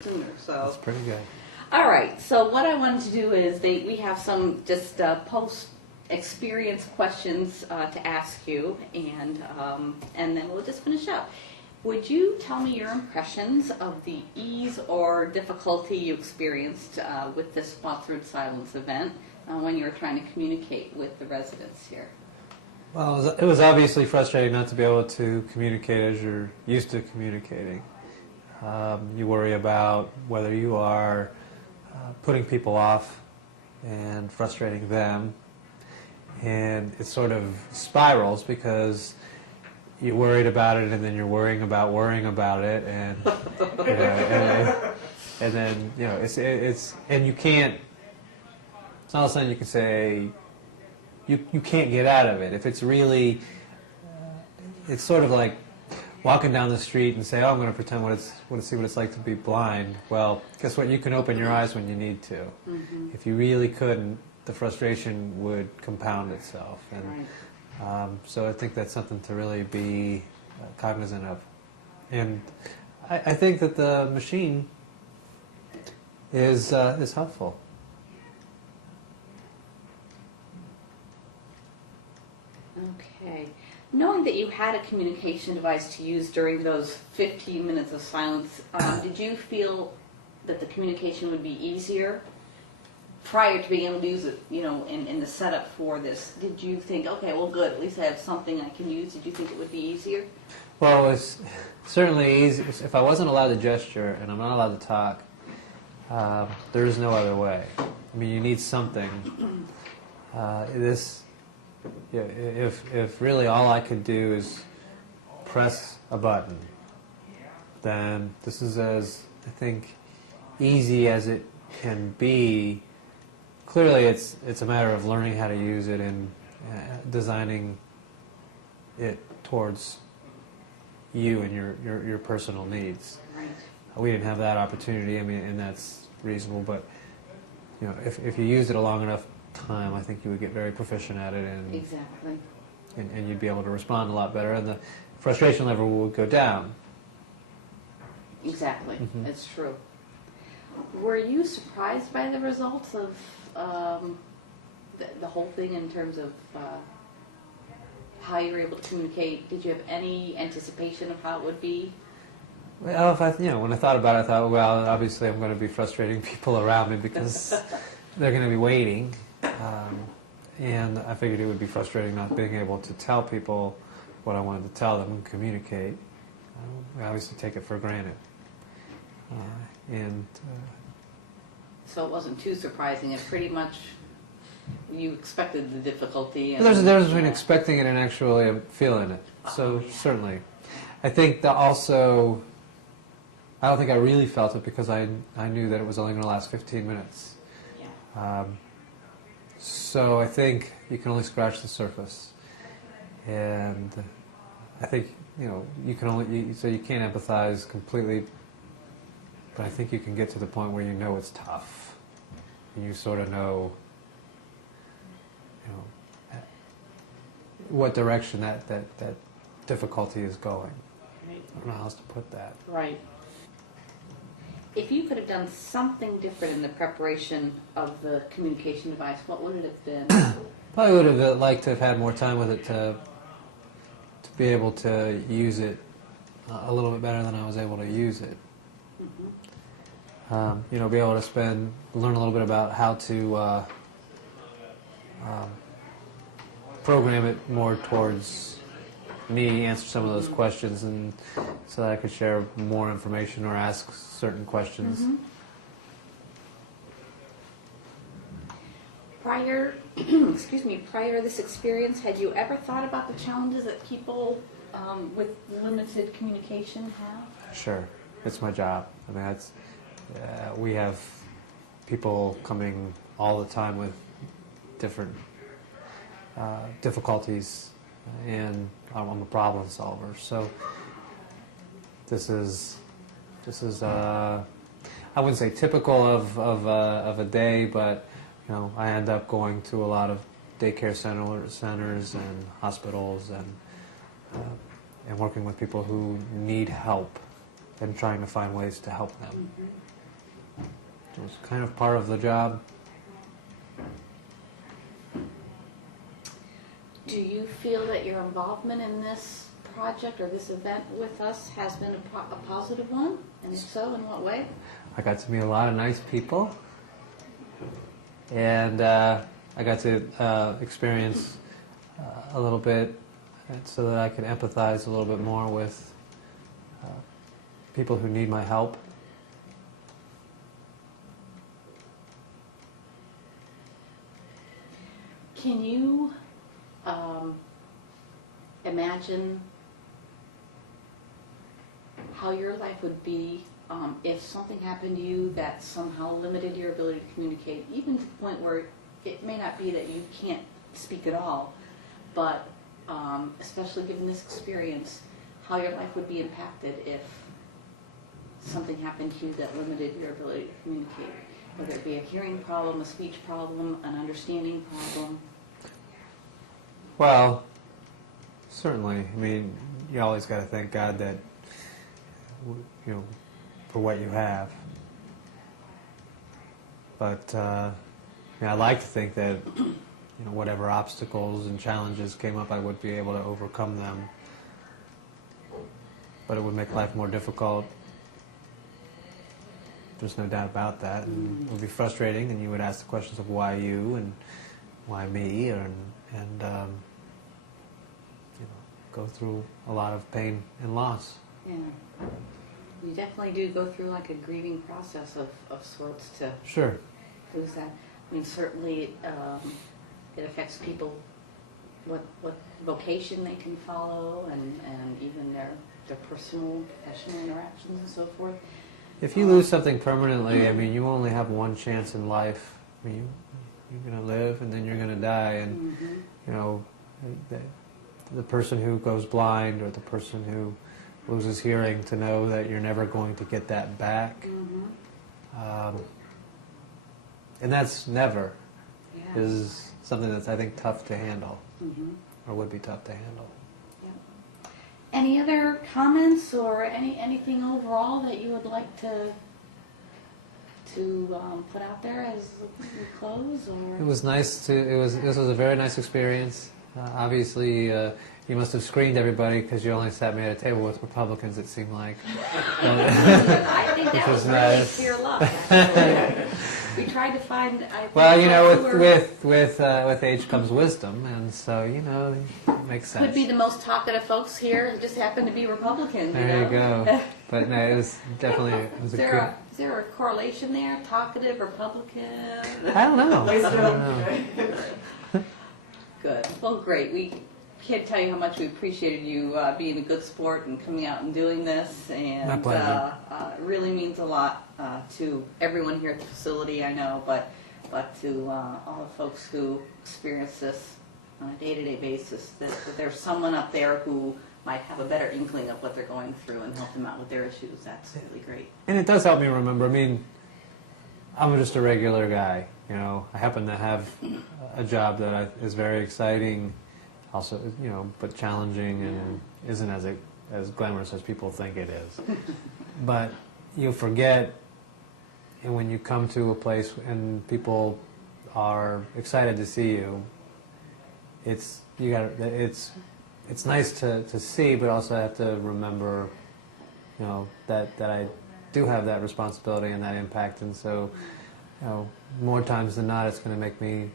sooner. So That's pretty good. all right. So what I wanted to do is we have some just post experience questions to ask you, and then we'll just finish up. Would you tell me your impressions of the ease or difficulty you experienced with this Sponsored Silence event when you were trying to communicate with the residents here? Well, it was obviously frustrating not to be able to communicate as you're used to communicating. You worry about whether you are putting people off and frustrating them, and it sort of spirals because you're worried about it, and then you're worrying about it, and and then it's and you can't. It's not all of a sudden you can say you can't get out of it. If it's really, it's sort of like walking down the street and say, "Oh, I'm going to pretend see what it's like to be blind." Well, guess what? You can open your eyes when you need to. Mm-hmm. If you really couldn't, the frustration would compound itself, and Right. so I think that's something to really be cognizant of. And I think that the machine is helpful. Okay. Knowing that you had a communication device to use during those 15 minutes of silence, did you feel that the communication would be easier prior to being able to use it, in the setup for this? Did you think, okay, well, good, at least I have something I can use? Did you think it would be easier? Well, it's certainly easy. If I wasn't allowed to gesture and I'm not allowed to talk, there is no other way. I mean, you need something. If really all I could do is press a button, then this is as, I think, easy as it can be. Clearly, it's a matter of learning how to use it and designing it towards you and your personal needs. Right. We didn't have that opportunity. I mean, and that's reasonable. But if you used it a long enough time, I think you would get very proficient at it, and Exactly. and you'd be able to respond a lot better, and the frustration level would go down. Exactly. Mhm. It's true. Were you surprised by the results of the whole thing in terms of how you were able to communicate? Did you have any anticipation of how it would be? Well, when I thought about it, I thought, well, obviously I'm going to be frustrating people around me because they're going to be waiting, and I figured it would be frustrating not being able to tell people what I wanted to tell them and communicate. I obviously take it for granted, So it wasn't too surprising. It pretty much, you expected the difficulty. And, there's a difference between expecting it and actually feeling it. So certainly, I think that also, I don't think I really felt it because I knew that it was only going to last 15 minutes. Yeah. So I think you can only scratch the surface, and I think you can only so you can't empathize completely, but I think you can get to the point where you know it's tough, and you sort of know what direction that difficulty is going. Right. I don't know how else to put that. Right. If you could have done something different in the preparation of the communication device, what would it have been? Probably would have liked to have had more time with it to be able to use it a little bit better than I was able to use it. Mm-hmm. Be able to learn a little bit about how to program it more towards me, answer some of those questions, and so that I could share more information or ask certain questions. Mm-hmm. Prior to this experience, had you ever thought about the challenges that people with limited communication have? Sure, it's my job. I mean, we have people coming all the time with different difficulties, and I'm a problem solver. So this is I wouldn't say typical of a day, but I end up going to a lot of daycare centers and hospitals and working with people who need help and trying to find ways to help them. Mm-hmm. It's kind of part of the job. Do you feel that your involvement in this project or this event with us has been a positive one? And if so, in what way? I got to meet a lot of nice people, and I got to experience a little bit so that I can empathize a little bit more with people who need my help. Can you imagine how your life would be if something happened to you that somehow limited your ability to communicate, even to the point where it may not be that you can't speak at all, but especially given this experience, how your life would be impacted if something happened to you that limited your ability to communicate, whether it be a hearing problem, a speech problem, an understanding problem? Well, certainly. I mean, you always got to thank God that, you know, for what you have. But I like to think that, you know, whatever obstacles and challenges came up, I would be able to overcome them. But it would make life more difficult. There's no doubt about that. And it would be frustrating, and you would ask the questions of why you and why me, and you know, go through a lot of pain and loss. Yeah. You definitely do go through like a grieving process of sorts to Sure. lose that. I mean, certainly it affects people, what vocation they can follow, and even their personal, professional interactions and so forth. If you lose something permanently, I mean, you only have one chance in life. I mean, you're going to live, and then you're going to die, and you know, the person who goes blind or the person who loses hearing, to know that you're never going to get that back, and that's never, is something that's, I think, tough to handle, or would be tough to handle. Any other comments or anything overall that you would like to put out there as we close? Or It was nice to. This was a very nice experience. Obviously, you must have screened everybody because you only sat me at a table with Republicans. It seemed like. I think that was really nice. pure luck. Actually. We tried to find. Well, you know, with age comes wisdom, and so you know, it makes sense. Could be the most talkative folks here who just happen to be Republicans. There you go. But no, it was definitely. Is there a correlation there? Talkative Republican? I don't know. Good. Well, great. We can't tell you how much we appreciated you being a good sport and coming out and doing this. And My pleasure. it really means a lot to everyone here at the facility, I know, but to all the folks who experience this on a day-to-day basis, that there's someone up there who might have a better inkling of what they're going through and help them out with their issues. That's really great. And it does help me remember. I mean, I'm just a regular guy. You know, I happen to have a job that is very exciting, also, you know, but challenging and isn't as glamorous as people think it is. But you forget, and when you come to a place and people are excited to see you, it's nice to see, but also I have to remember, you know, that I do have that responsibility and that impact, and so, you know, more times than not, it's going to make me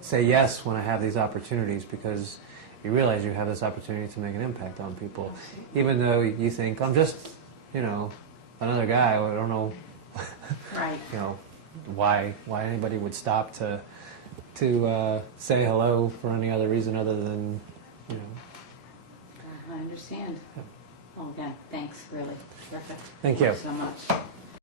say yes when I have these opportunities, because you realize you have this opportunity to make an impact on people, even though you think, I'm just, you know, another guy. I don't know, Right. you know, why anybody would stop to say hello for any other reason other than, you know. I understand. Well, again, thanks, really. Terrific. Thank you. So much.